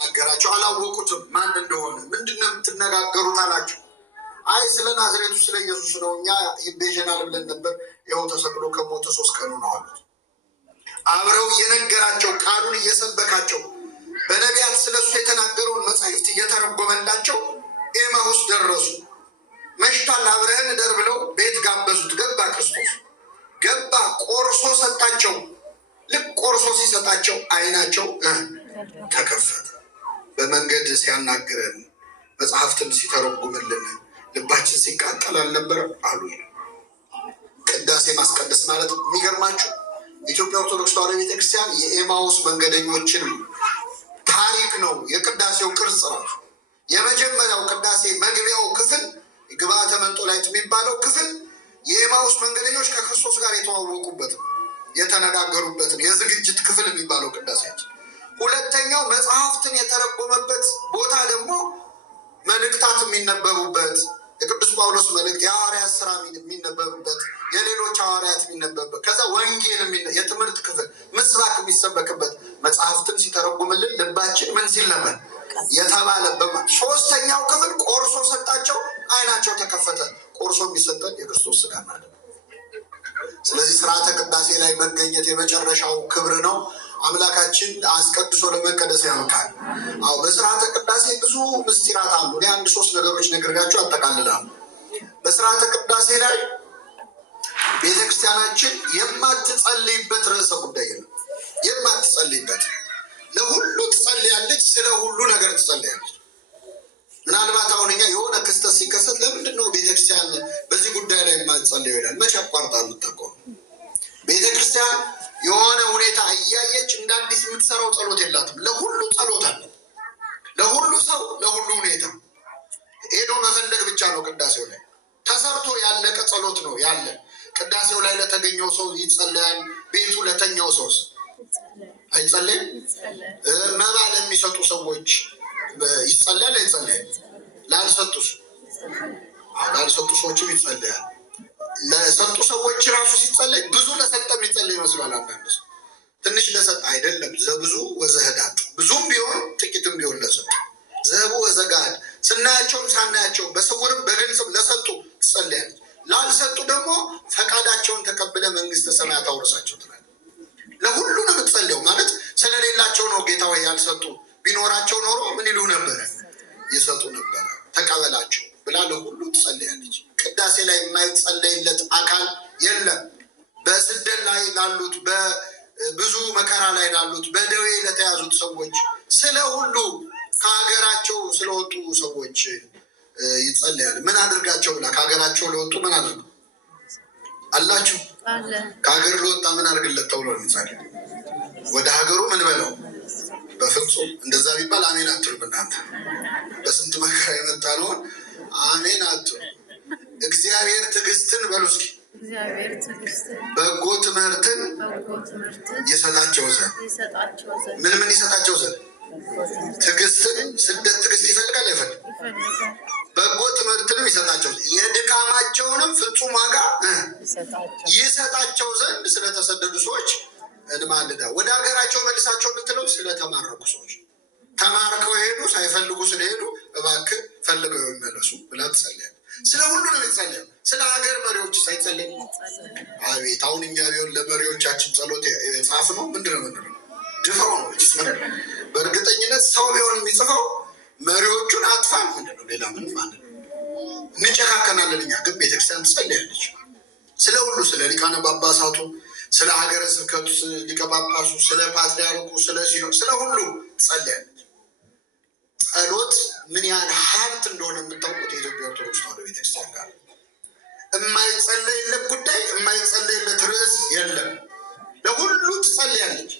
አገራቸው አላወቁትም ማን እንደሆነ። ምንድነው የምትነጋገሩት አላቸው። አይ ስለ ናዝሬቱ ስለ ኢየሱስ ነው፣ እኛ ይቤዠናል ብለን ነበር፣ ይኸው ተሰቅሎ ከሞተ 3 ቀኑ ነው አሉት። አብረው እየነገራቸው ቃሉን እየሰበካቸው በነቢያት ስለሱ የተናገረውን መጻሕፍት እየተረጎመላቸው ኤማሁስ ደረሱ። መሽቷል አብረህን እደር ብለው ቤት ጋበዙት። ገባ፣ ክርስቶስ ገባ፣ ቆርሶ ሰጣቸው። ልክ ቆርሶ ሲሰጣቸው ዓይናቸው ተከፈተ። በመንገድ ሲያናግረን መጽሐፍትን ሲተረጉምልን ልባችን ሲቃጠል አልነበረም አሉ። ቅዳሴ ማስቀደስ ማለት የሚገርማችሁ ኢትዮጵያ ኦርቶዶክስ ተዋሕዶ ቤተክርስቲያን የኤማሁስ መንገደኞችን ታሪክ ነው። የቅዳሴው ቅርጽ ራሱ የመጀመሪያው ቅዳሴ መግቢያው ክፍል ግብአተ መንጦላዕት የሚባለው ክፍል የኤማሁስ መንገደኞች ከክርስቶስ ጋር የተዋወቁበት የተነጋገሩበት የዝግጅት ክፍል የሚባለው ቅዳሴያችን። ሁለተኛው መጽሐፍትን የተረጎመበት ቦታ ደግሞ መልእክታት የሚነበቡበት የቅዱስ ጳውሎስ መልእክት፣ የሐዋርያት ሥራ የሚነበቡበት፣ የሌሎች ሐዋርያት የሚነበቡበት፣ ከዛ ወንጌል የትምህርት ክፍል ምስባክ የሚሰበክበት መጽሐፍትን ሲተረጉምልን ልባችን ምን ሲል ነበር የተባለበት። ሶስተኛው ክፍል ቆርሶ ሰጣቸው፣ ዓይናቸው ተከፈተ። ቆርሶ የሚሰጠን የክርስቶስ ሥጋ ማለት ነው። ስለዚህ ስርዓተ ቅዳሴ ላይ መገኘት የመጨረሻው ክብር ነው። አምላካችን አስቀድሶ ለመቀደስ ያውቃል። አዎ በስርዓተ ቅዳሴ ብዙ ምስጢራት አሉ። እኔ 1-3 ነገሮች ነግሬያችሁ አጠቃልላለሁ። በስርዓተ ቅዳሴ ላይ ቤተክርስቲያናችን የማትጸልይበት ርዕሰ ጉዳይ ነው። የማትጸልይበት ለሁሉ ትጸልያለች፣ ስለ ሁሉ ነገር ትጸልያለች። ምናልባት አሁን እኛ የሆነ ክስተት ሲከሰት ለምንድን ነው ቤተክርስቲያን በዚህ ጉዳይ ላይ የማትጸልየው ይላል። መቼ አቋርጣ የምትጠቀሙ ቤተክርስቲያን የሆነ ሁኔታ እያየች እንደ አዲስ የምትሰራው ጸሎት የላትም። ለሁሉ ጸሎት አለ። ለሁሉ ሰው፣ ለሁሉ ሁኔታ ሄዶ መፈለግ ብቻ ነው። ቅዳሴው ላይ ተሰርቶ ያለቀ ጸሎት ነው ያለ። ቅዳሴው ላይ ለተገኘው ሰው ይጸለያል። ቤቱ ለተኛው ሰው አይጸለይም። መባ ለሚሰጡ ሰዎች ይጸለያል አይጸለይም? ላልሰጡ ሰዎችም ይጸለያል። ለሰጡ ሰዎች ራሱ ሲጸለይ ብዙ ለሰጠ የሚጸለይ ይመስላል። አንዳንድ ሰው ትንሽ ለሰጠ አይደለም። ዘብዙ ወዘህዳት፣ ብዙም ቢሆን ጥቂትም ቢሆን ለሰጡ ዘቡ ወዘጋድ፣ ስናያቸውም ሳናያቸው በስውርም በግልጽም ለሰጡ ትጸለያለች። ላልሰጡ ደግሞ ፈቃዳቸውን ተቀብለ መንግስተ ሰማያት አውርሳቸው ትላለች። ለሁሉ ነው የምትጸልየው። ማለት ስለሌላቸው ነው ጌታ ወይ ያልሰጡ። ቢኖራቸው ኖሮ ምን ይሉ ነበረ? ይሰጡ ነበረ። ተቀበላቸው ብላ ለሁሉ ትጸልያለች። ቅዳሴ ላይ የማይጸለይለት አካል የለም። በስደት ላይ ላሉት፣ በብዙ መከራ ላይ ላሉት፣ በደዌ ለተያዙት ሰዎች፣ ስለ ሁሉ ከሀገራቸው ስለወጡ ሰዎች ይጸለያል። ምን አድርጋቸው ብላ ከሀገራቸው ለወጡ ምን አድርገው አላችሁ? ከሀገር ለወጣ ምን አድርግለት ተብሎ ይጸልይ። ወደ ሀገሩ ምን በለው። በፍጹም እንደዛ ቢባል አሜን አትሉም እናንተ። በስንት መከራ የመጣ ነውን አሜን አትሉ። እግዚአብሔር ትዕግስትን በሉ እስኪ በጎ ትምህርትን ይሰጣቸው ዘንድ ምን ይሰጣቸው ዘንድ? ትዕግስትን። ስደት ትዕግስት ይፈልጋል አይፈልግም? በጎ ትምህርትንም ይሰጣቸው ዘንድ የድካማቸውንም ፍጹም ዋጋ ይሰጣቸው ዘንድ ስለተሰደዱ ሰዎች እንማልዳ። ወደ ሀገራቸው መልሳቸው የምትለው ስለተማረኩ ሰዎች፣ ተማርከው ሄዱ ሳይፈልጉ ስለሄዱ እባክህ ፈልገው ይመለሱ ብላ ትጸልያለች። ስለ ሁሉ ነው የሚጸልየው። ስለ ሀገር መሪዎች ሳይጸልይ አቤት! አሁን እኛ ቢሆን ለመሪዎቻችን ጸሎት የጻፍ ነው ምንድነው ድፋው ነው። በእርግጠኝነት ሰው ቢሆን የሚጽፈው መሪዎቹን አጥፋ ምንድነው ሌላ ምን ማለት ነው? እንጨካከናለን። እኛ ግን ቤተክርስቲያን ትጸልያለች ስለ ሁሉ፣ ስለ ሊቃነ ጳጳሳቱ፣ ስለ ሀገረ ስብከቱ ሊቀ ጳጳሱ፣ ስለ ፓትርያርኩ፣ ስለ ሲኖዶሱ፣ ስለ ሁሉ ትጸልያለች። ጸሎት ምን ያህል ሀብት እንደሆነ የምታውቁት የኢትዮጵያ ኦርቶዶክስ ተዋሕዶ ቤተክርስቲያን ጋር የማይጸለይለት ጉዳይ የማይጸለይለት ርዕስ የለም። ለሁሉ ትጸልያለች።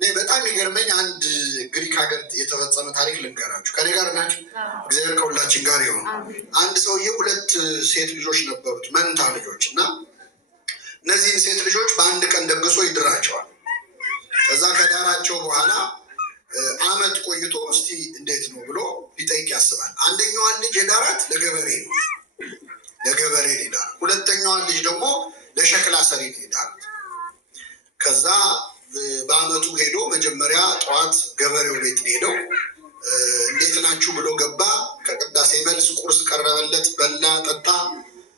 እኔ በጣም ይገርመኝ አንድ ግሪክ ሀገር የተፈጸመ ታሪክ ልንገራችሁ። ከኔ ጋር ናቸው። እግዚአብሔር ከሁላችን ጋር ይሆን። አንድ ሰውዬ 2 ሴት ልጆች ነበሩት፣ መንታ ልጆች እና እነዚህን ሴት ልጆች በአንድ ቀን ደግሶ ይድራቸዋል። ከዛ ከዳራቸው በኋላ አመት ቆይቶ እስቲ እንዴት ነው ብሎ ሊጠይቅ ያስባል። አንደኛዋን ልጅ የዳራት ለገበሬ ነው፣ ለገበሬ ይዳራል። ሁለተኛዋን ልጅ ደግሞ ለሸክላ ሰሪ ይዳራል። ከዛ በአመቱ ሄዶ መጀመሪያ ጠዋት ገበሬው ቤት ሄደው አላችሁ ብሎ ገባ። ከቅዳሴ መልስ ቁርስ ቀረበለት፣ በላ ጠጣ።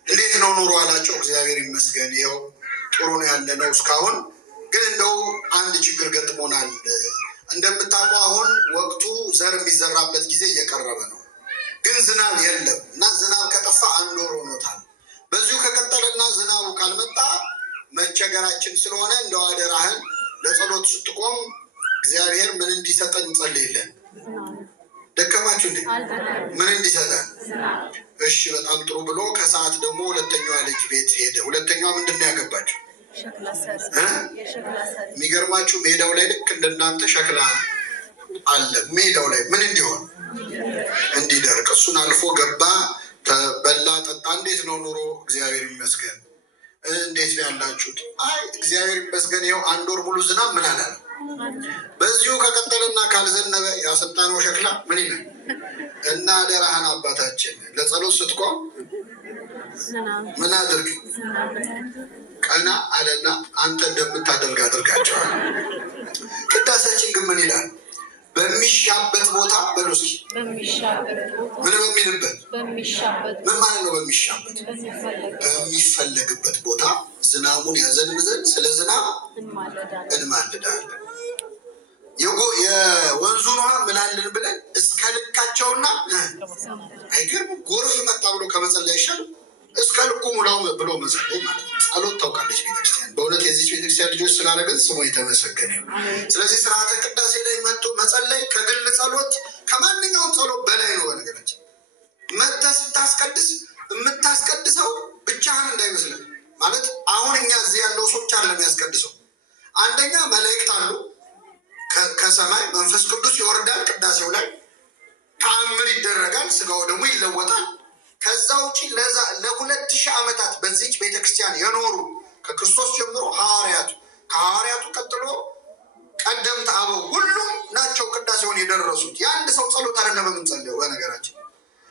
እንዴት ነው ኑሮ አላቸው። እግዚአብሔር ይመስገን ይኸው ጥሩ ነው ያለ ነው እስካሁን። ግን እንደው አንድ ችግር ገጥሞናል። እንደምታውቀው አሁን ወቅቱ ዘር የሚዘራበት ጊዜ እየቀረበ ነው። ግን ዝናብ የለም እና ዝናብ ከጠፋ 1 ወር ሆኖታል። በዚሁ ከቀጠለና ዝናቡ ካልመጣ መቸገራችን ስለሆነ እንደው አደራህን ለጸሎት ስትቆም እግዚአብሔር ምን እንዲሰጠን እንጸልይለን። ደከማችሁ እንዴ? ምን እንዲሰጠን? እሺ በጣም ጥሩ ብሎ ከሰዓት ደግሞ ሁለተኛዋ ልጅ ቤት ሄደ። ሁለተኛዋ ምንድን ነው ያገባችሁ? የሚገርማችሁ ሜዳው ላይ ልክ እንደናንተ ሸክላ አለ። ሜዳው ላይ ምን እንዲሆን? እንዲደርቅ። እሱን አልፎ ገባ፣ በላ ጠጣ። እንዴት ነው ኑሮ? እግዚአብሔር ይመስገን። እንዴት ነው ያላችሁት? አይ እግዚአብሔር ይመስገን ይኸው 1 ወር ሙሉ ዝናብ ምን አላለም። በዚሁ ከቀጠልና ካልዘነበ ያሰጣነው ሸክላ ምን ይላል? እና አደራህን አባታችን ለጸሎት ስትቆም ምን አድርግ? ቀና አለና አንተ እንደምታደርግ አድርጋቸዋል። ቅዳሴያችን ግን ምን ይላል? በሚሻበት ቦታ በሉ እስኪ። ምን በሚልበት? ምን ማለት ነው? በሚሻበት በሚፈለግበት ቦታ ዝናቡን ያዘንብ ዘንድ ስለ ዝናብ እንማልዳለን። የወንዙን ውሃ ምናልን ብለን እስከ ልካቸውና አይገርም። ጎርፍ መጣ ብሎ ከመጸለይ አይሻልም? እስከ ልኩ ሙላው ብሎ መጸለይ ማለት ነው። ጸሎት ታውቃለች ቤተክርስቲያን። በእውነት የዚች ቤተክርስቲያን ልጆች ስላደረገን ስሙ የተመሰገነ። ስለዚህ ስርዓተ ቅዳሴ ላይ መጥቶ መጸለይ ከግል ጸሎት ከማንኛውም ጸሎት በላይ ነው። በነገራችን መጥተህ ስታስቀድስ የምታስቀድሰው ብቻህን እንዳይመስለን ማለት አሁን እኛ እዚህ ያለው ሰው ብቻ አይደለም የሚያስቀድሰው። አንደኛ መላእክት አሉ ከሰማይ መንፈስ ቅዱስ ይወርዳል። ቅዳሴው ላይ ተአምር ይደረጋል። ስጋው ደግሞ ይለወጣል። ከዛ ውጪ ለ2000 ዓመታት በዚች ቤተክርስቲያን የኖሩ ከክርስቶስ ጀምሮ ሐዋርያቱ፣ ከሐዋርያቱ ቀጥሎ ቀደምት አበው ሁሉም ናቸው ቅዳሴውን የደረሱት። የአንድ ሰው ጸሎት አይደለም የምንጸልየው። በነገራችን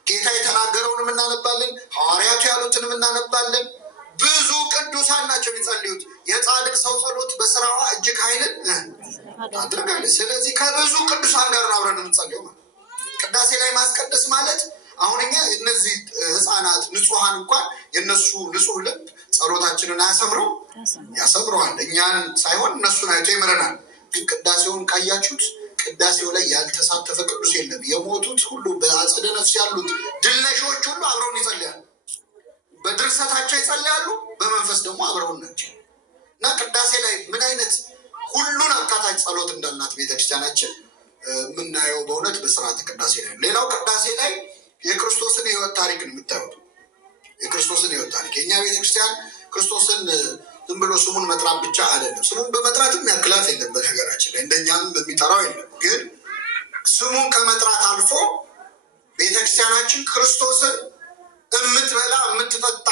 ጌታ የተናገረውንም እናነባለን፣ ሐዋርያቱ ያሉትንም እናነባለን። ብዙ ቅዱሳን ናቸው የሚጸልዩት። የጻድቅ ሰው ጸሎት በስራዋ እጅግ ኃይልን ታደርጋለች። ስለዚህ ከብዙ ቅዱሳን ጋር አብረን የምንጸልየው ማለት ቅዳሴ ላይ ማስቀደስ ማለት አሁን እኛ እነዚህ ህፃናት ንጹሐን እንኳን የነሱ ንጹህ ልብ ጸሎታችንን አያሰምረው? ያሰምረዋል። እኛን ሳይሆን እነሱን አይቶ ይምረናል። ግን ቅዳሴውን ካያችሁት ቅዳሴው ላይ ያልተሳተፈ ቅዱስ የለም። የሞቱት ሁሉ በአጸደ ነፍስ ያሉት ድልነሾች ሁሉ አብረውን ይጸልያሉ። በድርሰታቸው ይጸልያሉ፣ በመንፈስ ደግሞ አብረውን ናቸው። እና ቅዳሴ ላይ ምን አይነት ሁሉን አካታች ጸሎት እንዳላት ቤተክርስቲያናችን የምናየው በእውነት በስርዓተ ቅዳሴ ላይ። ሌላው ቅዳሴ ላይ የክርስቶስን የህይወት ታሪክን የምታዩት። የክርስቶስን ህይወት ታሪክ የእኛ ቤተክርስቲያን ክርስቶስን ዝም ብሎ ስሙን መጥራት ብቻ አይደለም። ስሙን በመጥራትም ያክላት የለም በነገራችን ላይ እንደኛም በሚጠራው የለም። ግን ስሙን ከመጥራት አልፎ ቤተክርስቲያናችን ክርስቶስን የምትበላ የምትጠጣ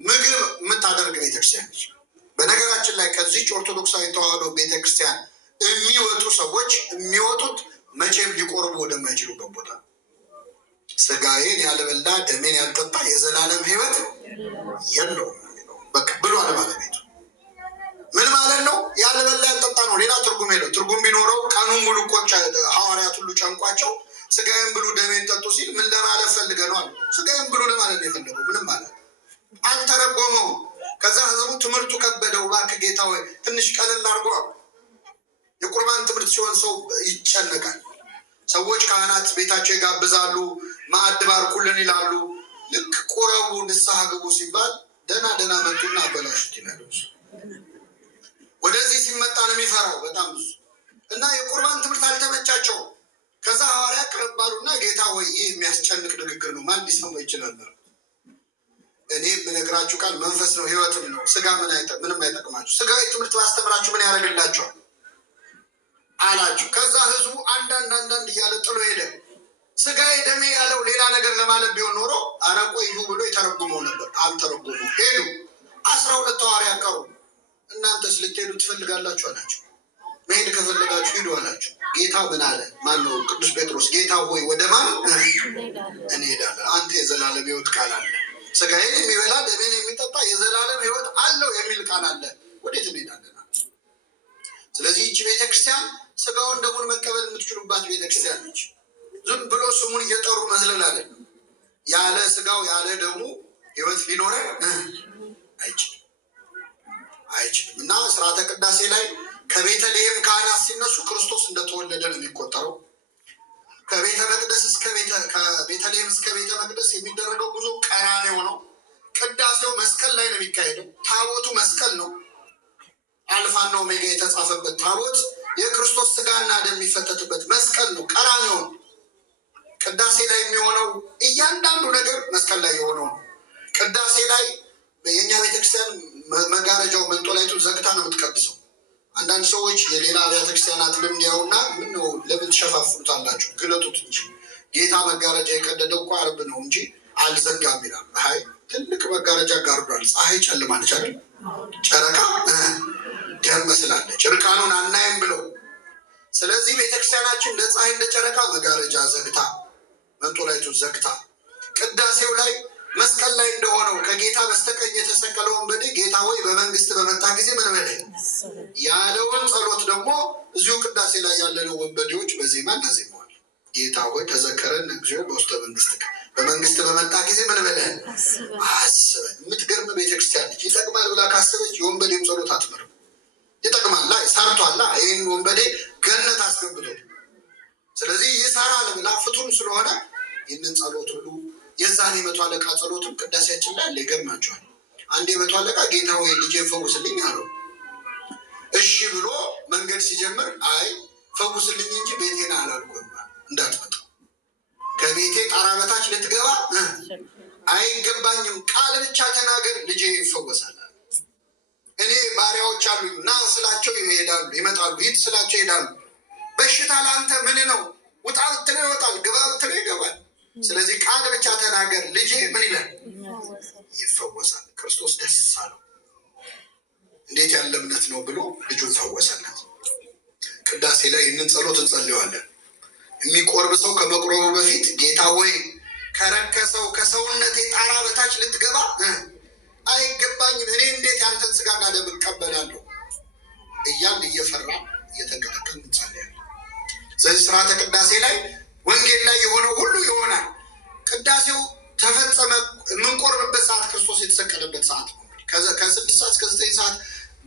ምግብ የምታደርግ ቤተክርስቲያን ነች። በነገራችን ላይ ከዚች ኦርቶዶክሳዊ ተዋህዶ ቤተክርስቲያን የሚወጡ ሰዎች የሚወጡት መቼም ሊቆርቡ ወደማይችሉበት ቦታ። ስጋዬን ያልበላ ደሜን ያልጠጣ የዘላለም ህይወት የለውም በቃ ብሏል ባለቤቱ። ምን ማለት ነው? ያልበላ ያልጠጣ ነው። ሌላ ትርጉም የለው። ትርጉም ቢኖረው ቀኑን ሙሉ እኮ ሐዋርያት ሁሉ ጨንቋቸው ስጋዬን ብሉ ደሜን ጠጡ ሲል ምን ለማለት ፈልገ ነው አሉ። ስጋዬን ብሉ ለማለት ነው የፈለገው። ምንም ማለት አልተረጎመው። ከዛ ህዝቡ ትምህርቱ ከበደው። እባክህ ጌታ ወይ ትንሽ ቀለል አድርጎ። የቁርባን ትምህርት ሲሆን ሰው ይጨነቃል። ሰዎች ካህናት ቤታቸው ይጋብዛሉ፣ ማዕድ ባርኩልን ይላሉ። ልክ ቁረቡ ንስሐ ግቡ ሲባል ደህና መጡና አበላሹት ይላሉ። ወደዚህ ሲመጣ ነው የሚፈራው በጣም ብዙ እና የቁርባን ትምህርት አልተመቻቸው። ከዛ ሐዋርያ ቀረባሉና ጌታ ወይ ይህ የሚያስጨንቅ ንግግር ነው፣ ማን ሊሰማ ይችላል? እኔ የምነግራችሁ ቃል መንፈስ ነው ህይወትም ነው። ስጋ ምንም አይጠቅማችሁ። ስጋዊ ትምህርት ባስተምራችሁ ምን ያደርግላችኋል አላችሁ። ከዛ ህዝቡ አንዳንድ እያለ ጥሎ ሄደ። ስጋዬ ደሜ ያለው ሌላ ነገር ለማለት ቢሆን ኖሮ አረቆዩ ብሎ የተረጉመው ነበር። አልተረጉሙ ሄዱ። 12 ሐዋርያት ቀሩ። እናንተስ ልትሄዱ ትፈልጋላችሁ አላቸው። መሄድ ከፈለጋችሁ ሂዱ አላቸው። ጌታ ምን አለ? ማነው? ቅዱስ ጴጥሮስ ጌታ ሆይ ወደ ማን እንሄዳለን? አንተ የዘላለም ህይወት ቃል አለ። ስጋዬን የሚበላ ደሜን የሚጠጣ የዘላለም ህይወት አለው የሚል ቃል አለ። ወዴት እንሄዳለን? ስለዚህ ይህች ቤተክርስቲያን ስጋውን ደሙን መቀበል የምትችሉባት ቤተክርስቲያን ነች። ዝም ብሎ ስሙን እየጠሩ መዝለል አለ። ያለ ስጋው ያለ ደሙ ህይወት ሊኖረን አይችልም። እና ስርዓተ ቅዳሴ ላይ ከቤተልሔም ካህናት ሲነሱ ክርስቶስ እንደተወለደ ነው የሚቆጠረው። ከቤተልሔም እስከ ቤተ መቅደስ የሚደረገው ጉዞ ቀራንዮ ነው። ቅዳሴው መስቀል ላይ ነው የሚካሄደው። ታቦቱ መስቀል ነው። አልፋና ኦሜጋ የተጻፈበት ታቦት የክርስቶስ ስጋና ደም የሚፈተትበት መስቀል ነው። ቀራንዮ ነው። ቅዳሴ ላይ የሚሆነው እያንዳንዱ ነገር መስቀል ላይ የሆነው ነው። ቅዳሴ ላይ የእኛ ቤተክርስቲያን መጋረጃው መንጦላይቱ ዘግታ ነው የምትቀድሰው። አንዳንድ ሰዎች የሌላ አብያተ ክርስቲያናት ልምድ ያውና ምን ነው ለምን ትሸፋፍኑታላችሁ? ግለጡት እንጂ ጌታ መጋረጃ የቀደደው እኮ ዓርብ ነው እንጂ አልዘጋም ይላል። አይ ትልቅ መጋረጃ ጋርዷል። ፀሐይ ጨልማለች አይደል? ጨረቃ ደም መስላለች፣ እርቃኑን አናይም ብለው። ስለዚህ ቤተክርስቲያናችን እንደ ፀሐይ እንደ ጨረቃ መጋረጃ ዘግታ መንጦላይቱን ዘግታ ቅዳሴው ላይ መስቀል ላይ እንደሆነው ከጌታ በስተቀኝ የተሰቀለው ወንበዴ ጌታ ሆይ በመንግስት በመጣ ጊዜ ምን በለኝ ያለውን ጸሎት ደግሞ እዚሁ ቅዳሴ ላይ ያለነው ወንበዴዎች በዜማ እናዜመዋል። ጌታ ሆይ ተዘከረን እግዚኦ በውስተ መንግስትከ በመንግስት በመጣ ጊዜ ምን በለን አስበን። የምትገርም ቤተክርስቲያን ልጅ ይጠቅማል ብላ ካሰበች የወንበዴም ጸሎት አትምርም። ይጠቅማል ሰርቷላ። ይህን ወንበዴ ገነት አስገብቶ ስለዚህ ይሰራል ብላ ፍቱን ስለሆነ ይህንን ጸሎት ሁሉ የዛን የመቶ አለቃ ጸሎትም ቅዳሴያችን ላይ ይገርማቸዋል። አንድ የመቶ አለቃ ጌታ ሆይ ልጄን ፈውስልኝ አለው። እሺ ብሎ መንገድ ሲጀምር አይ ፈውስልኝ እንጂ ቤቴን አላልኩም፣ እንዳትመጣ ከቤቴ ጣራ በታች ልትገባ አይገባኝም፣ ቃል ብቻ ተናገር ልጄ ይፈወሳል። እኔ ባሪያዎች አሉኝ፣ ና ስላቸው ይሄዳሉ ይመጣሉ፣ ሂድ ስላቸው ይሄዳሉ። በሽታ ለአንተ ምን ነው? ውጣ ብትለው ይወጣል፣ ግባ ብትለው ይገባል። ስለዚህ ቃል ብቻ ተናገር ልጄ ምን ይላል? ይፈወሳል። ክርስቶስ ደስ አለው። እንዴት ያለ እምነት ነው ብሎ ልጁን ፈወሰለት። ቅዳሴ ላይ ይህንን ጸሎት እንጸልየዋለን። የሚቆርብ ሰው ከመቁረቡ በፊት ጌታ ወይ ከረከሰው ከሰውነቴ ጣራ በታች ልትገባ አይገባኝም፣ እኔ እንዴት ያንተን ስጋና ደም እቀበላለሁ እያልን እየፈራ እየተንቀጠቀጥን እንጸልያለን። ስለዚህ ስርዓተ ቅዳሴ ላይ ወንጌል ላይ የሆነው ሁሉ ይሆናል። ቅዳሴው ተፈጸመ የምንቆርብበት ሰዓት ክርስቶስ የተሰቀለበት ሰዓት ነው። ከ6 ሰዓት እስከ 9 ሰዓት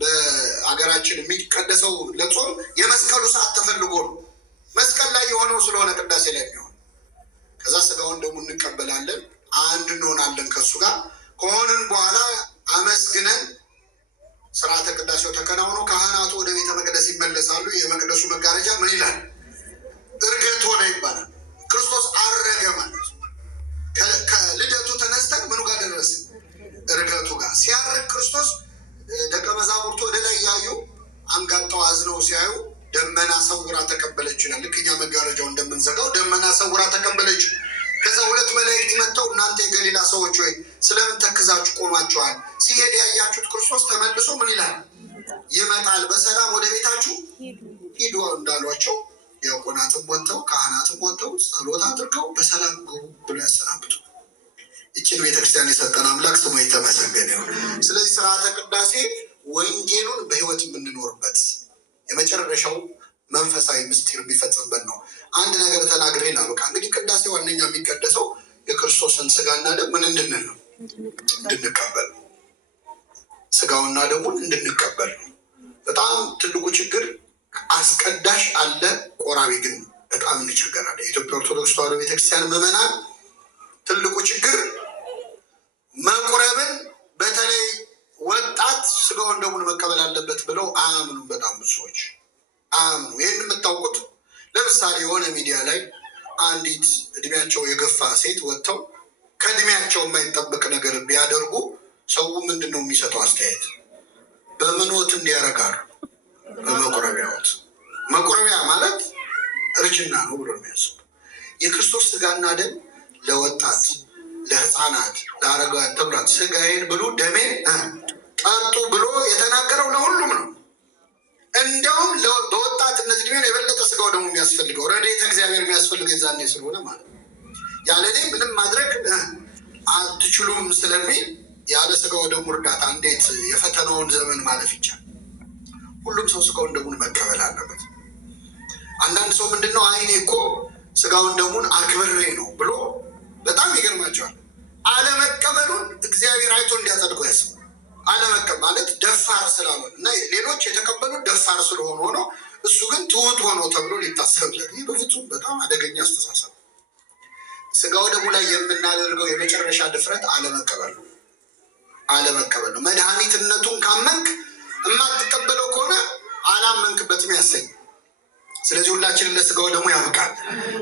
በአገራችን የሚቀደሰው ለጾም የመስቀሉ ሰዓት ተፈልጎ ነው። መስቀል ላይ የሆነው ስለሆነ ቅዳሴ ላይ የሚሆን ከዛ ስጋውን ደግሞ እንቀበላለን፣ አንድ እንሆናለን ከእሱ ጋር ከሆንን በኋላ አመስግነን ስርዓተ ቅዳሴው ተከናውኖ ካህናቱ ወደ ቤተ መቅደስ ይመለሳሉ። የመቅደሱ መጋረጃ ምን ይላል? እርገት ሆነ ይባላል። ክርስቶስ አረገ ማለት ከልደቱ ተነስተን ምኑ ጋር ደረስን? እርገቱ ጋር። ሲያርግ ክርስቶስ ደቀ መዛሙርቱ ወደ ላይ እያዩ አንጋጠው አዝነው ሲያዩ ደመና ሰውራ ተቀበለች ይላል። ልክ እኛ መጋረጃው እንደምንዘጋው ደመና ሰውራ ተቀበለችው። ከዛ 2 መላእክት መጥተው እናንተ የገሊላ ሰዎች ወይ ስለምን ተክዛችሁ ቆማችኋል? ሲሄድ ያያችሁት ክርስቶስ ተመልሶ ምን ይላል? ይመጣል፣ በሰላም ወደ ቤታችሁ ሂዱ እንዳሏቸው ዲያቆናትም ወጥተው ካህናትም ወጥተው ጸሎት አድርገው በሰላም ግቡ ብሎ ያሰናብቱ። ይችን ቤተክርስቲያን የሰጠን አምላክ ስሙ የተመሰገነ ይሁን። ስለዚህ ስርዓተ ቅዳሴ ወንጌሉን በህይወት የምንኖርበት የመጨረሻው መንፈሳዊ ምስጢር የሚፈጸምበት ነው። አንድ ነገር ተናግሬ ላበቃ። እንግዲህ ቅዳሴ ዋነኛ የሚቀደሰው የክርስቶስን ስጋና ደም ምን እንድንል ነው? እንድንቀበል ነው። ስጋውና ደሙን እንድንቀበል ነው። በጣም ትልቁ ችግር አስቀዳሽ አለ፣ ቆራቢ ግን በጣም እንቸገራለን። የኢትዮጵያ ኦርቶዶክስ ተዋሕዶ ቤተክርስቲያን ምዕመናን ትልቁ ችግር መቁረብን፣ በተለይ ወጣት ስጋውን ደሙን መቀበል አለበት ብለው አያምኑም። በጣም ብዙ ሰዎች አያምኑ። ይህን የምታውቁት ለምሳሌ የሆነ ሚዲያ ላይ አንዲት እድሜያቸው የገፋ ሴት ወጥተው ከእድሜያቸው የማይጠበቅ ነገር ቢያደርጉ ሰው ምንድን ነው የሚሰጠው አስተያየት? በምኖት እንዲያረጋሉ በመቁረቢያዎት። መቁረቢያ ማለት እርጅና ነው ብሎ የሚያስቡ የክርስቶስ ስጋና ደም ለወጣት ለህፃናት ለአረጋውያን ተብሏት ስጋዬን ብሉ ደሜን ጠጡ ብሎ የተናገረው ለሁሉም ነው። እንዲያውም በወጣትነት እድሜ የበለጠ ስጋው ደግሞ የሚያስፈልገው ረድኤተ እግዚአብሔር የሚያስፈልገው የዛኔ ስለሆነ ማለት ነው። ያለ እኔ ምንም ማድረግ አትችሉም ስለሚል ያለ ስጋው ደግሞ እርዳታ እንዴት የፈተናውን ዘመን ማለፍ ይቻላል? ሁሉም ሰው ስጋውን ደሙን መቀበል አለበት። አንዳንድ ሰው ምንድነው አይኔ እኮ ስጋውን ደሙን አክብሬ ነው ብሎ በጣም ይገርማቸዋል። አለመቀበሉን እግዚአብሔር አይቶ እንዲያጸድቆ ያስብ። አለመቀበል ማለት ደፋር ስላልሆነ እና ሌሎች የተቀበሉት ደፋር ስለሆኑ ሆኖ እሱ ግን ትሁት ሆኖ ተብሎ ሊታሰብለት፣ ይህ በፍጹም በጣም አደገኛ አስተሳሰብ። ስጋው ደሙ ላይ የምናደርገው የመጨረሻ ድፍረት አለመቀበል ነው። አለመቀበል ነው። መድኃኒትነቱን ካመንክ የማትቀበለው ከሆነ አላመንክበትም ያሰኝ። ስለዚህ ሁላችንም ለስጋው ደሙ ያብቃል።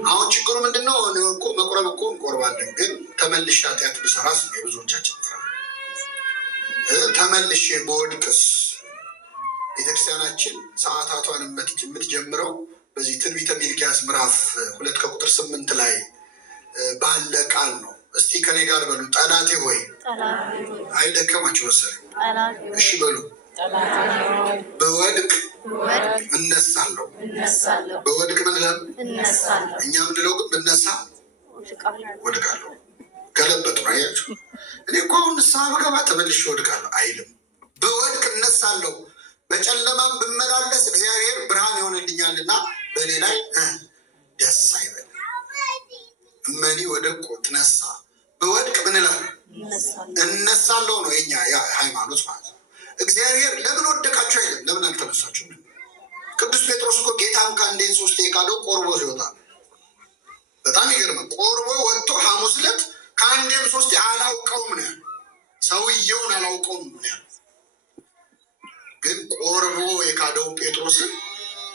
አሁን ችግሩ ምንድነው? እኮ መቁረብ እኮ እንቆርባለን፣ ግን ተመልሼ ኃጢአት ብሰራስ የብዙዎቻችን ስራ ተመልሼ በወድቅስ? ቤተክርስቲያናችን ሰዓታቷን የምትጀምረው በዚህ ትንቢተ ሚልክያስ ምዕራፍ 2 ከቁጥር 8 ላይ ባለ ቃል ነው። እስቲ ከኔ ጋር በሉ፣ ጠላቴ ሆይ። አይደከማችሁ መሰለኝ። እሺ በሉ፣ በወድቅ እነሳለሁ። በወድቅ ምን እነሳለሁ። እኛ ምንለው ግን ብነሳ ወድቃለሁ። ገለበጡ ነው። አያችሁ፣ እኔ እኮ አሁን ንስሐ ብገባ ተመልሼ ወድቃለሁ አይልም። በወድቅ እነሳለሁ፣ በጨለማም ብመላለስ እግዚአብሔር ብርሃን ይሆንልኛልና በእኔ ላይ ደስ አይበል። እመኒ ወደቁ ትነሳ፣ በወድቅ ምን እላለሁ እነሳለሁ ነው የኛ ሃይማኖት ማለት ነው። እግዚአብሔር ለምን ወደቃችሁ አይልም። ለምን አልተነሳችሁ? ቅዱስ ጴጥሮስ እኮ ጌታን ከአንዴ ሶስቴ ካደው ቆርቦ ሲወጣ በጣም ይገርማል። ቆርቦ ወጥቶ ሐሙስ ዕለት ከአንዴም ሶስቴ አላውቀውም ነው ያለው። ሰውየውን አላውቀውም ነው ያለው። ግን ቆርቦ የካደውን ጴጥሮስን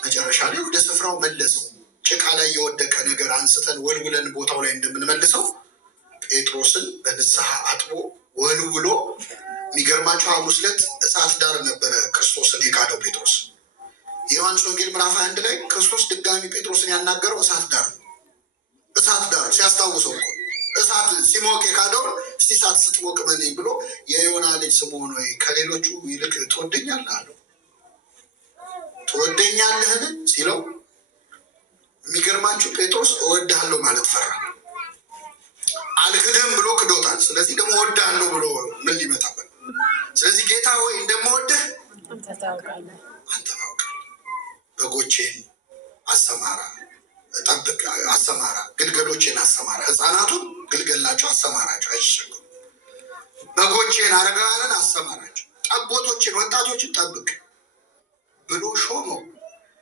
መጨረሻ ላይ ወደ ስፍራው መለሰው። ጭቃ ላይ የወደቀ ነገር አንስተን ወልውለን ቦታው ላይ እንደምንመልሰው ጴጥሮስን በንስሐ አጥቦ ወልውሎ፣ የሚገርማቸው ሐሙስ ዕለት እሳት ዳር ነበረ ክርስቶስን የካደው ጴጥሮስ። የዮሐንስ ወንጌል ምዕራፍ 1 ላይ ክርስቶስ ድጋሚ ጴጥሮስን ያናገረው እሳት ዳር ሲያስታውሰው እኮ እሳት ሲሞቅ የካደውን እስቲ እሳት ስትሞቅ መነኝ ብሎ የዮና ልጅ ስምዖን ሆይ ከሌሎቹ ይልቅ ትወደኛለህ አለው። ትወደኛለህን ሲለው የሚገርማችሁ ጴጥሮስ እወድሃለሁ ማለት ፈራ። አልክድህም ብሎ ክዶታል። ስለዚህ ደግሞ እወድሃለሁ ብሎ ምን ሊመጣበት? ስለዚህ ጌታ ሆይ እንደምወድህ አንተ ታውቃለህ። በጎቼን አሰማራ፣ ጠብቅ፣ አሰማራ፣ ግልገሎቼን አሰማራ። ህፃናቱን ግልገላቸው አሰማራቸው፣ አይሸሸጉ። በጎቼን አረጋውያንን አሰማራቸው፣ ጠቦቶችን ወጣቶችን ጠብቅ ብሎ ሾመው።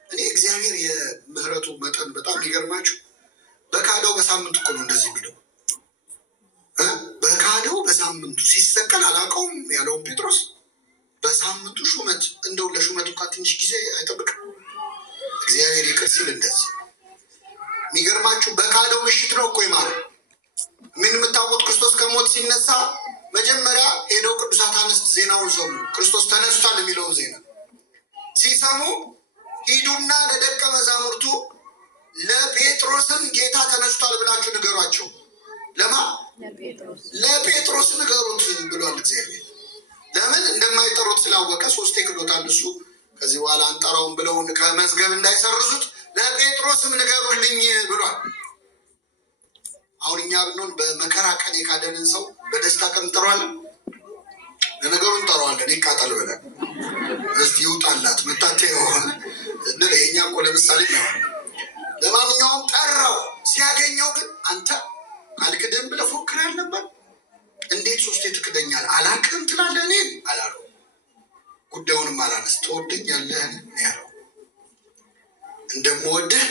እኔ እግዚአብሔር የምህረቱ መጠን በጣም ሊገርማችሁ። በካደው በሳምንቱ እኮ ነው እንደዚህ የሚለው። በካደው በሳምንቱ ሲሰቀል አላውቀውም ያለውን ጴጥሮስ በሳምንቱ ሹመት፣ እንደው ለሹመቱ እንኳን ትንሽ ጊዜ አይጠብቅም። እግዚአብሔር ይቅር ሲል እንደዚህ የሚገርማችሁ በካደው ምሽት ነው እኮ ይማረው። ምን የምታውቁት? ክርስቶስ ከሞት ሲነሳ መጀመሪያ ሄደው ቅዱሳት አንስት ዜናውን ሰሙ። ክርስቶስ ተነስቷል የሚለውን ዜና ሲሰሙ ሂዱና ለደቀ መዛሙርቱ ለጴጥሮስም ጌታ ተነስቷል ብላችሁ ንገሯቸው። ለማ ለጴጥሮስ ንገሩት ብሏል እግዚአብሔር። ለምን እንደማይጠሩት ስላወቀ ሶስቴ ክዶታል እሱ። ከዚህ በኋላ አንጠራውን ብለውን ከመዝገብ እንዳይሰርዙት ለጴጥሮስም ንገሩልኝ ብሏል። አሁን እኛ ብንሆን በመከራ ቀን የካደንን ሰው በደስታ ቀን እንጠራዋለን። ለነገሩ እንጠራዋለን፣ ይቃጠል ብለን እስቲ ይውጣላት መታቴ የሆነ እንለ። የኛ እኮ ለምሳሌ ነው። ለማንኛውም ጠራው። ሲያገኘው ግን አንተ አልክድም ብለህ ፎክር ያልነበር እንዴት ሶስቴ ትክደኛለህ? አላውቅም ትላለህ እኔን አላለው። ጉዳዩንም አላነስ። ትወደኛለህ ያለው እንደምወድህ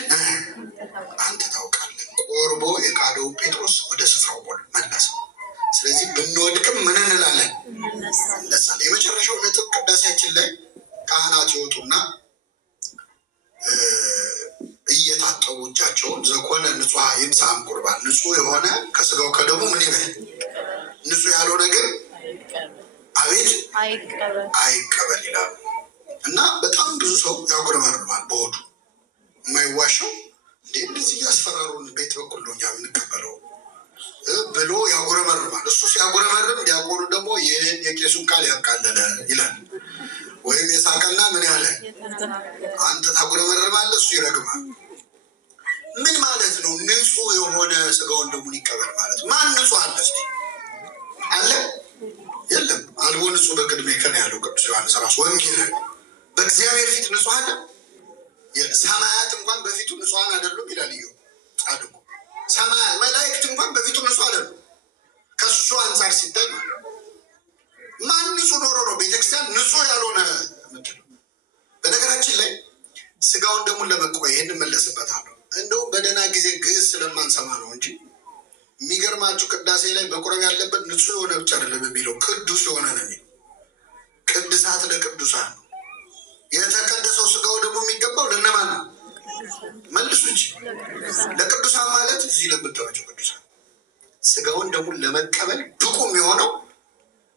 አንተ ታውቃለህ። ቆርቦ የካደው ጴጥሮስ ወደ ስፍራው መለሰው። ስለዚህ ብንወድቅም ምን እንላለን? እነሳለን። የመጨረሻው ነጥብ ቅዳሴያችን ላይ ካህናት ይወጡና እየታጠቡ እጃቸውን ዘኮነ ንጹሐ ይምሳም ቁርባን፣ ንጹህ የሆነ ከስጋው ከደሙ ምን ይበል፣ ንጹህ ያልሆነ ግን አቤት አይቀበል ይላሉ። እና በጣም ብዙ ሰው ያጉረመርማል በሆዱ። የማይዋሸው እንዴ እንደዚህ እያስፈራሩን ቤት በኩል ነው እኛ የምንቀበለው ብሎ ያጉረመርማል። እሱ ሲያጉረመርም ዲያቆኑ ደግሞ ይህን የቄሱን ቃል ያቃለለ ይላል። ወይም የሳቀና ምን ያለ አንተ ታጉረመርማለህ፣ እሱ ይረግማል። ምን ማለት ነው? ንጹህ የሆነ ስጋውን ደሙን ይቀበል ማለት ማን ንጹህ አለ? እስኪ አለ? የለም። አልቦ ንጹህ በቅድሜ ከነ ያለው ቅዱስ ዮሐንስ ራሱ ወንጌል በእግዚአብሔር ፊት ንጹህ አለ? ሰማያት እንኳን በፊቱ ንጹሐን አይደሉም ይላል። ጻድቁ። ሰማይ መላእክት እንኳን በፊቱ ንጹህ አይደሉም። ከሱ አንጻር ሲታይ ማን ንጹህ ኖሮ ነው ቤተክርስቲያን ንጹህ ያልሆነ ምትለው? በነገራችን ላይ ስጋውን ደግሞ ለመቆይ ይህን መለስበታለሁ። እንደውም በደህና ጊዜ ግዕዝ ስለማንሰማ ነው እንጂ የሚገርማችሁ ቅዳሴ ላይ በቁረብ ያለበት ንጹህ የሆነ ብቻ አይደለም የሚለው ቅዱስ የሆነ ነው የሚለው። ቅድሳት ለቅዱሳን ነው። የተቀደሰው ስጋው ደግሞ የሚገባው ለነማን ነው? መልሱ እንጂ ለቅዱሳን ማለት እዚህ ለምታዩቸው ቅዱሳን ስጋውን ደግሞ ለመቀበል ብቁ የሆነው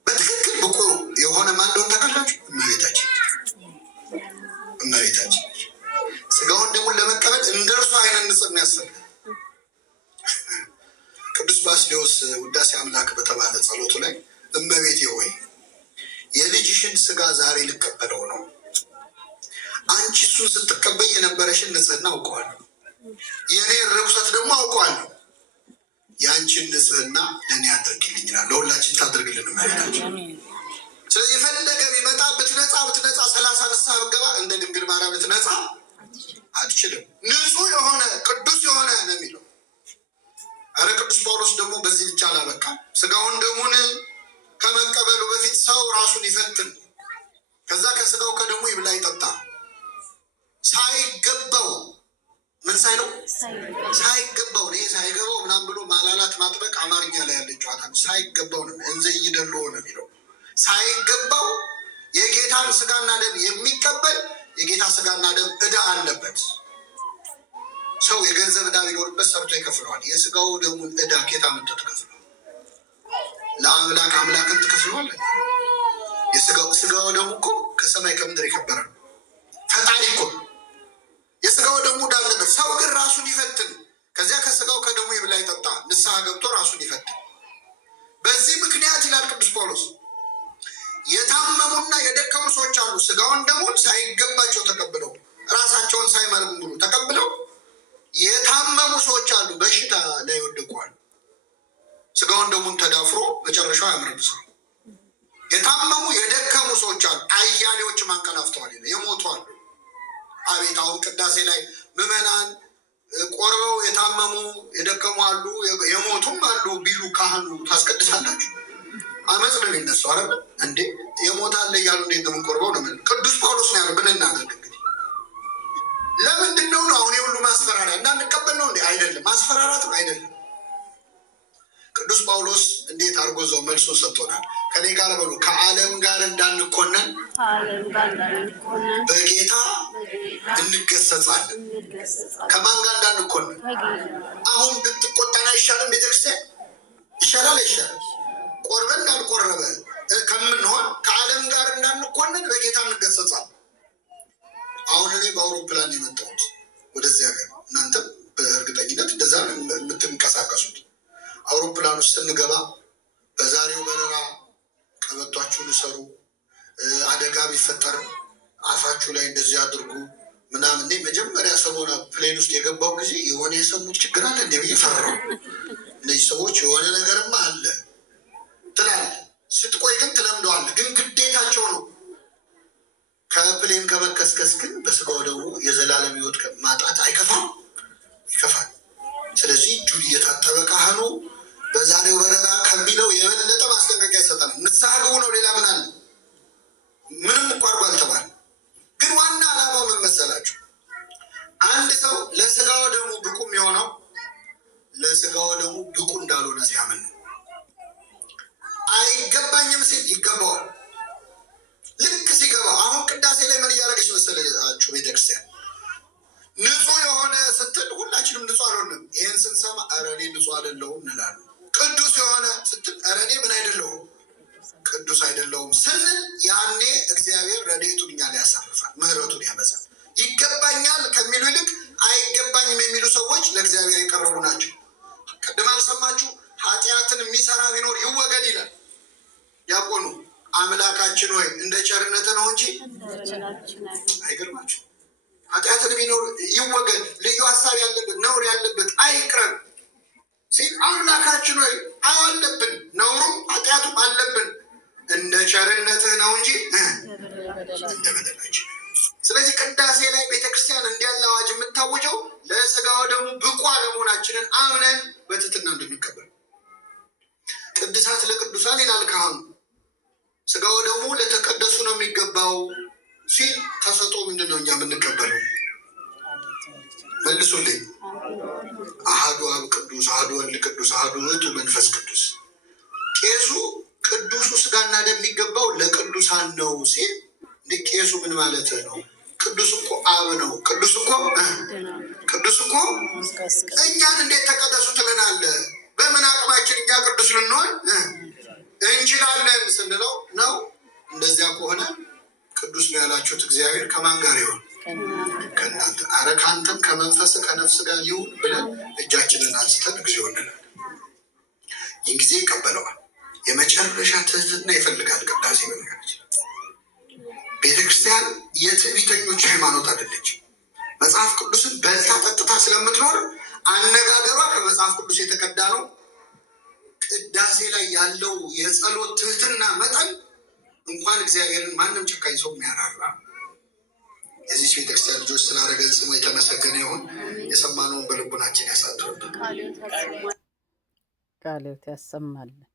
በትክክል ብቁ የሆነ ማን እንደሆነ ታውቃላችሁ? እመቤታችን ስጋውን ደግሞ ለመቀበል እንደርሱ አይነት ንጽሕና ያስፈልጋል። ቅዱስ ባስልዮስ ውዳሴ አምላክ በተባለ ጸሎቱ ላይ እመቤቴ ሆይ የልጅሽን ስጋ ዛሬ ልቀበለው ነው። አንቺ እሱን ስትቀበይ የነበረሽን ንጽሕና አውቀዋለሁ፣ የእኔ ርኩሰት ደግሞ አውቀዋለሁ። የአንቺን ንጽሕና ለእኔ አድርግልኝ ይላል። ለሁላችን ታደርግልን እመቤታችን። ስለዚህ የፈለገ ቢመጣ ብትነጻ 30 ንስሐ ብትገባ እንደ ድንግል ማርያም ብትነጻ አትችልም። ንጹህ የሆነ ቅዱስ የሆነ ነው የሚለው። አረ ቅዱስ ጳውሎስ ደግሞ በዚህ ብቻ አላበቃም። ስጋውን ደሙን ከመቀበሉ በፊት ሰው ራሱን ይፈትን፣ ከዛ ከስጋው ከደሙ ይብላ ይጠጣ። ሳይገባው ምን ሳይለው ሳይገባው ነው ሳይገባው ምናምን ብሎ ማላላት ማጥበቅ አማርኛ ላይ ያለ ጨዋታ ነው። ሳይገባው ነው እንዘ ይደልዎ ነው የሚለው። ሳይገባው የጌታን ስጋና ደም የሚቀበል የጌታ ስጋና ደም ዕዳ አለበት። ሰው የገንዘብ ዕዳ ቢኖርበት ሰርቶ ይከፍለዋል። የስጋው ደሙን ዕዳ ጌታ መጥቶ ተከፍሏል። ለአምላክ አምላክን ትከፍለዋል። የስጋው ደሙ እኮ ከሰማይ ከምድር የከበረ ነው። ፈጣሪ እኮ የስጋው ደሙ ዕዳ አለበት። ሰው ግን ራሱን ይፈትን፣ ከዚያ ከስጋው ከደሙ ይብላ ይጠጣ፣ ንስሐ ገብቶ ራሱን ይፈትን። በዚህ ምክንያት ይላል ቅዱስ ጳውሎስ የታመሙና የደከሙ ሰዎች አሉ። ስጋውን ደሙን ሳይገባቸው ተቀብለው ራሳቸውን ሳይመረምሩ ተቀብለው የታመሙ ሰዎች አሉ። በሽታ ላይ ወድቀዋል። ስጋውን ደሙን ተዳፍሮ መጨረሻው ያምርብ ሰው። የታመሙ የደከሙ ሰዎች አሉ። አያሌዎችም አንቀላፍተዋል፣ የሞቱ አሉ። አቤት አሁን ቅዳሴ ላይ ምዕመናን ቆርበው የታመሙ የደከሙ አሉ፣ የሞቱም አሉ ቢሉ ካህኑ ታስቀድሳላችሁ? አመፅ ነው የሚነሳው አይደል እንዴ? የሞት አለ እያሉ እንዴት ነው የምንቆርበው ነው? ቅዱስ ጳውሎስ ነው ያለው። ምን እናደርግ እንግዲህ? ለምንድን ነው አሁን የሁሉ ማስፈራሪያ? እንዳንቀበል ነው እንዴ? አይደለም፣ ማስፈራራት አይደለም። ቅዱስ ጳውሎስ እንዴት አድርጎ ዘው መልሶ ሰጥቶናል። ከኔ ጋር በሉ ከዓለም ጋር እንዳንኮነን በጌታ እንገሰጻለን። ከማን ጋር እንዳንኮነን? አሁን ብትቆጣን አይሻልም? ቤተክርስቲያን ይሻላል አይሻልም? ቆርበን እንዳልቆረበ ከምንሆን ከዓለም ጋር እንዳንኮነን በጌታ እንገሰጻለን። አሁን እኔ በአውሮፕላን የመጣሁት ወደዚህ ሀገር፣ እናንተም በእርግጠኝነት እንደዛ የምትንቀሳቀሱት። አውሮፕላን ውስጥ ስንገባ በዛሬው በረራ ቀበቷችሁን እሰሩ፣ አደጋ ቢፈጠር አፋችሁ ላይ እንደዚህ አድርጉ ምናምን። እኔ መጀመሪያ ሰሞኑን ፕሌን ውስጥ የገባው ጊዜ የሆነ የሰሙት ችግር አለ እንደ ብዬ ፈራሁ። እነዚህ ሰዎች የሆነ ነገርማ አለ ትላለህ። ስትቆይ ግን ትለምደዋለህ። ግን ግዴታቸው ነው። ከፕሌን ከመከስከስ ግን በስጋው ደግሞ የዘላለም ሕይወት ማጣት አይከፋም? ይከፋል። ስለዚህ እጁን እየታጠበ ካህኑ በዛሬው በረራ ከሚለው የበለጠ ማስጠንቀቂያ ይሰጣል። ንስሐ ግቡ ነው። ሌላ ምን አለ? ምንም እኮ አድርጎ አልተባለም። ግን ዋና ዓላማው ምን መሰላችሁ? አንድ ሰው ለስጋው ደግሞ ብቁ የሚሆነው ለስጋው ደግሞ ብቁ እንዳልሆነ ሲያምን ነው። አይገባኝም ሲል ይገባዋል። ልክ ሲገባው አሁን ቅዳሴ ላይ ምን እያደረገች መሰላችሁ ቤተክርስቲያን? ንጹህ የሆነ ስትል ሁላችንም ንጹህ አልሆንም። ይህን ስንሰማ ኧረ እኔ ንጹህ አይደለሁም እንላለን። ቅዱስ የሆነ ስትል ኧረ እኔ ምን አይደለሁም ቅዱስ አይደለሁም ስንል ያኔ እግዚአብሔር ረድኤቱን እኛ ላይ ያሳርፋል፣ ምሕረቱን ያበዛል። ይገባኛል ከሚሉ ይልቅ አይገባኝም የሚሉ ሰዎች ለእግዚአብሔር የቀረቡ ናቸው። ቅድም አልሰማችሁ? ኃጢአትን የሚሰራ ቢኖር ይወገድ ይላል ያቆኑ። አምላካችን ሆይ እንደ ቸርነት ነው እንጂ አይገርማችሁ? ኃጢአትን ቢኖር ይወገድ፣ ልዩ ሀሳብ ያለበት ነውር ያለበት አይቅረብ ሲል አምላካችን ሆይ አለብን፣ ነውሩም ኃጢአቱም አለብን፣ እንደ ቸርነትህ ነው እንጂ እንደ በደላችን። ስለዚህ ቅዳሴ ላይ ቤተክርስቲያን እንዲያለ አዋጅ የምታወጀው ለስጋው ደግሞ ብቁ አለመሆናችንን አምነን በትህትና እንድንቀበል። ቅድሳት ለቅዱሳን ይላል ካህኑ፣ ስጋው ደግሞ ለተቀደሱ ነው የሚገባው ሲል ተሰጦ ምንድን ነው እኛ የምንቀበለው? መልሱልኝ። አሐዱ አብ ቅዱስ፣ አሐዱ ወልድ ቅዱስ፣ አሐዱ ውእቱ መንፈስ ቅዱስ። ቄሱ ቅዱሱ ስጋና ደም የሚገባው ለቅዱሳን ነው ሲል ቄሱ ምን ማለት ነው? ቅዱስ እኮ አብ ነው። ቅዱስ እኮ እኛን እንዴት ተቀደሱ ትለናለህ? በምን አቅማችን እኛ ቅዱስ ልንሆን እንችላለን ስንለው ነው። እንደዚያ ከሆነ ቅዱስ ነው ያላችሁት እግዚአብሔር ከማን ጋር ይሆን? ከእናንተ። አረ ከአንተም ከመንፈስ ከነፍስ ጋር ይሁን ብለን እጃችንን አንስተን እግዚኦ እንላለን። ይህን ጊዜ ይቀበለዋል። የመጨረሻ ትህትና ይፈልጋል ቅዳሴ። በነገራችን ቤተክርስቲያን የትዕቢተኞች ሃይማኖት አይደለች። መጽሐፍ ቅዱስን በልታ ጠጥታ ስለምትኖር አነጋገሯ ከመጽሐፍ ቅዱስ የተቀዳ ነው። ቅዳሴ ላይ ያለው የጸሎት ትህትና መጠን እንኳን እግዚአብሔርን ማንም ጨካኝ ሰው የሚያራራ። የዚች ቤተክርስቲያን ልጆች ስላደረገን ስሙ የተመሰገነ ይሁን። የሰማነውን በልቡናችን ያሳድርብን። ቃልዮት ያሰማልን።